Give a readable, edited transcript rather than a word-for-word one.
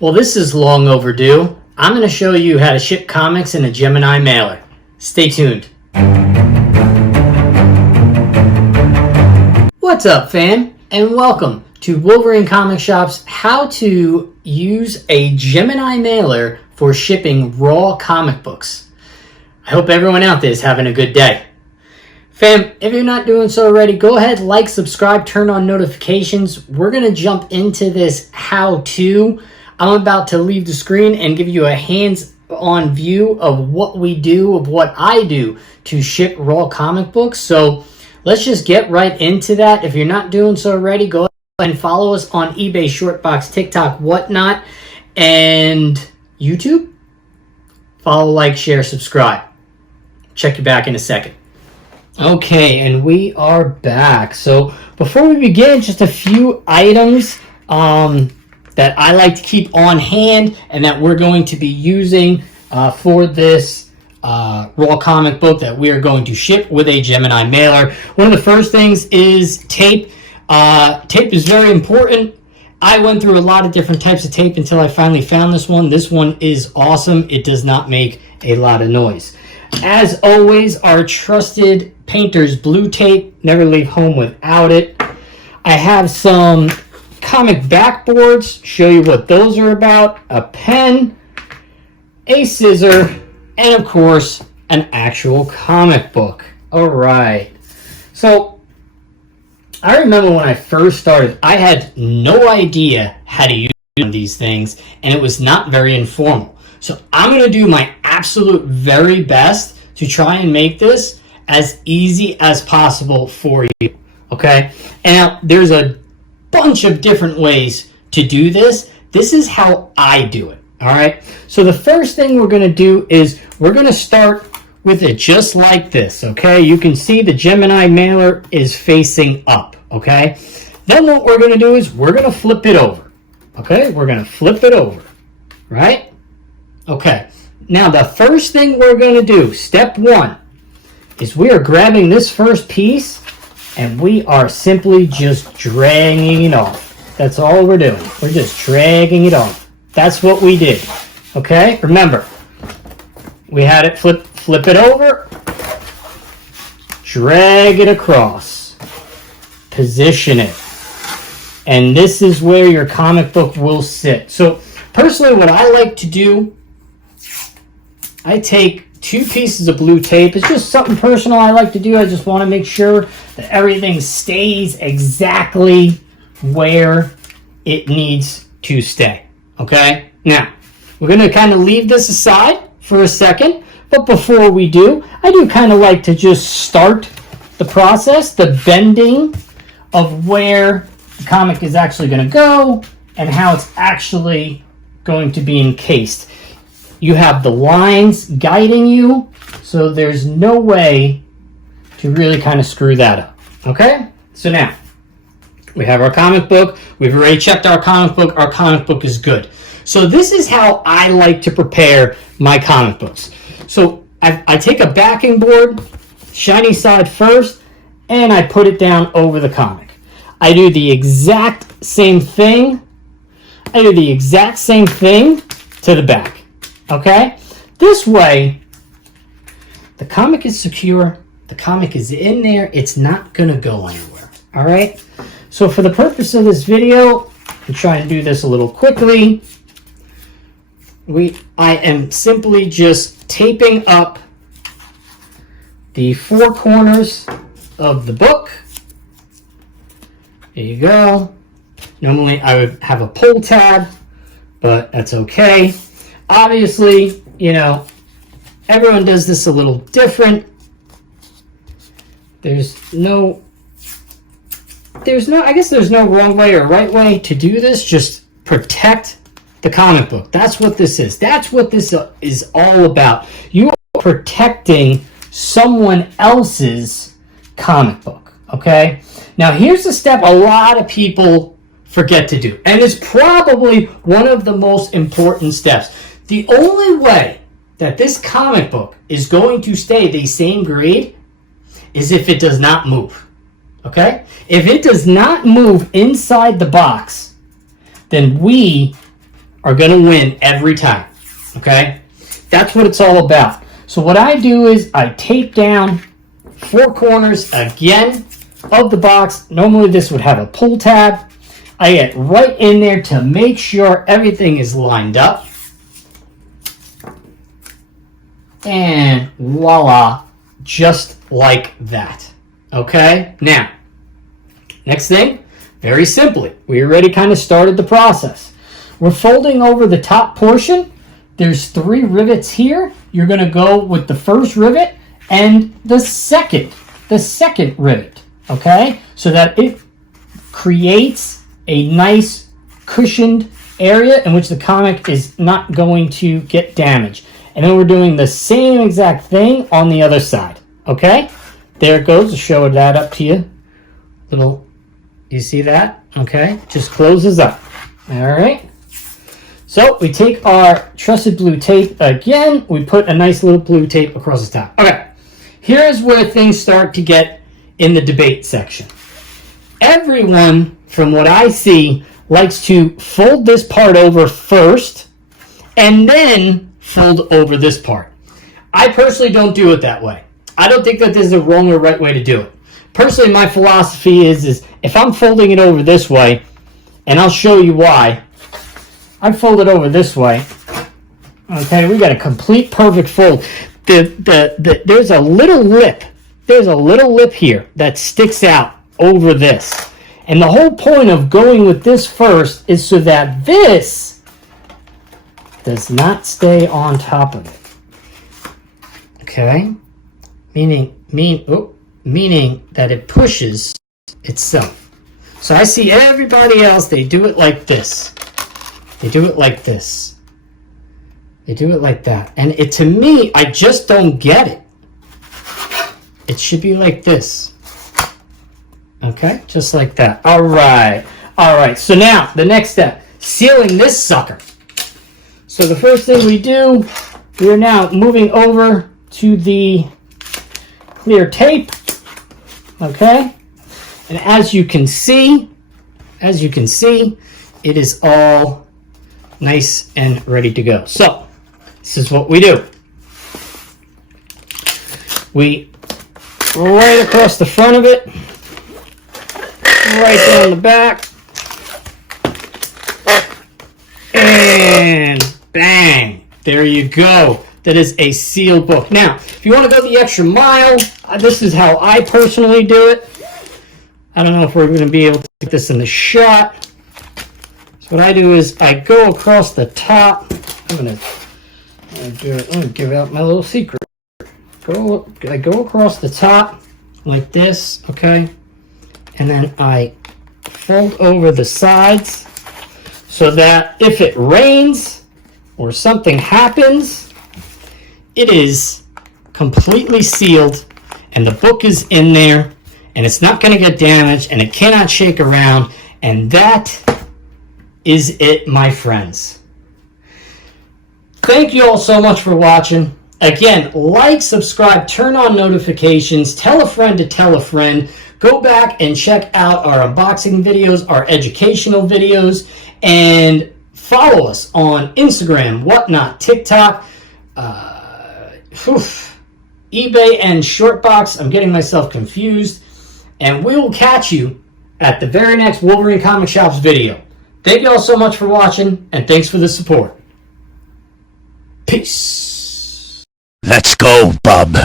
Well, this is long overdue. I'm going to show you how to ship comics in a Gemini Mailer. Stay tuned. What's up, fam? And welcome to Wolverine Comic Shop's how to use a Gemini Mailer for shipping raw comic books. I hope everyone out there is having a good day. Fam, if you're not doing so already, go ahead, like, subscribe, turn on notifications. We're going to jump into this how-to. I'm about to leave the screen and give you a hands-on view of what we do, of what I do to ship raw comic books. So let's just get right into that. If you're not doing so already, go ahead and follow us on eBay, Shortbox, TikTok, whatnot, and YouTube. Follow, like, share, subscribe. Check you back in a second. Okay, and we are back. So before we begin, just a few items that I like to keep on hand and that we're going to be using for this raw comic book that we are going to ship with a Gemini Mailer. One of the first things is tape. Tape is very important. I went through a lot of different types of tape until I finally found this one. This one is awesome. It does not make a lot of noise. As always, our trusted Painter's Blue Tape. Never leave home without it. I have some comic backboards. Show you what those are about. A pen, a scissor, and of course, an actual comic book. All right. So, I remember when I first started, I had no idea how to use these things, and it was not very informal. So I'm going to do my absolute very best to try and make this as easy as possible for you, okay? And now, there's a bunch of different ways to do this. This is how I do it, all right? So the first thing we're going to do is we're going to start with it just like this, okay? You can see the Gemini Mailer is facing up, okay? Then what we're going to do is we're going to flip it over, okay? We're going to flip it over, right? Okay, now the first thing we're going to do, step one, is we are grabbing this first piece and we are simply just dragging it off. That's all we're doing. We're just dragging it off. That's what we did. Okay, remember, we had it flip it over, drag it across, position it, and this is where your comic book will sit. So personally, what I like to do, I take 2 pieces of blue tape. It's just something personal I like to do. I just want to make sure that everything stays exactly where it needs to stay. Okay? Now, we're going to kind of leave this aside for a second. But before we do, I do kind of like to just start the process, the bending of where the comic is actually going to go and how it's actually going to be encased. You have the lines guiding you, so there's no way to really kind of screw that up. Okay? So now, we have our comic book. We've already checked our comic book. Our comic book is good. So this is how I like to prepare my comic books. So I take a backing board, shiny side first, and I put it down over the comic. I do the exact same thing. I do the exact same thing to the back. Okay? This way, the comic is secure. The comic is in there. It's not going to go anywhere. All right? So for the purpose of this video, I'm trying to do this a little quickly. I am simply just taping up the 4 corners of the book. There you go. Normally, I would have a pull tab, but that's okay. Obviously, you know, everyone does this a little different. I guess there's no wrong way or right way to do this. Just protect the comic book. That's what this is. That's what this is all about. You are protecting someone else's comic book, okay? Now, here's a step a lot of people forget to do, and it's probably one of the most important steps. The only way that this comic book is going to stay the same grade is if it does not move. Okay? If it does not move inside the box, then we are going to win every time. Okay? That's what it's all about. So what I do is I tape down 4 corners again of the box. Normally this would have a pull tab. I get right in there to make sure everything is lined up. And voila, just like that. Okay? Now, next thing, very simply, we already kind of started the process. We're folding over the top portion. There's 3 rivets here. You're going to go with the first rivet and the second rivet, okay? So that it creates a nice cushioned area in which the comic is not going to get damaged. And then we're doing the same exact thing on the other side, okay? There it goes. I'll show that up to you. You see that? Okay, just closes up. All right. So we take our trusted blue tape again. We put a nice little blue tape across the top. Okay, here's where things start to get in the debate section. Everyone, from what I see, likes to fold this part over first and then fold over this part. I personally don't do it that way. I don't think that there's a wrong or right way to do it. Personally, my philosophy is if I'm folding it over this way, and I'll show you why, I fold it over this way. Okay, we got a complete perfect fold. There's a little lip. There's a little lip here that sticks out over this. And the whole point of going with this first is so that this does not stay on top of it. Okay? Meaning that it pushes itself. So I see everybody else, they do it like this. They do it like this. They do it like that. And to me, I just don't get it. It should be like this. Okay? Just like that. All right. All right. So now, the next step, sealing this sucker. So the first thing we do, we are now moving over to the clear tape. Okay? And as you can see, it is all nice and ready to go. So, this is what we do. We right across the front of it, right down the back, and bang, there you go. That is a sealed book. Now, if you want to go the extra mile, this is how I personally do it. I don't know if we're going to be able to get this in the shot. So what I do is I go across the top. I'm going to give out my little secret. I go across the top like this, okay? And then I fold over the sides so that if it rains or something happens, it is completely sealed and the book is in there and it's not going to get damaged and it cannot shake around. And that is it, my friends. Thank you all so much for watching. Again, like, subscribe, turn on notifications, tell a friend to tell a friend. Go back and check out our unboxing videos, our educational videos, and follow us on Instagram, whatnot, TikTok, eBay, and Shortbox. I'm getting myself confused. And we will catch you at the very next Wolverine Comic Shops video. Thank you all so much for watching, and thanks for the support. Peace. Let's go, bub.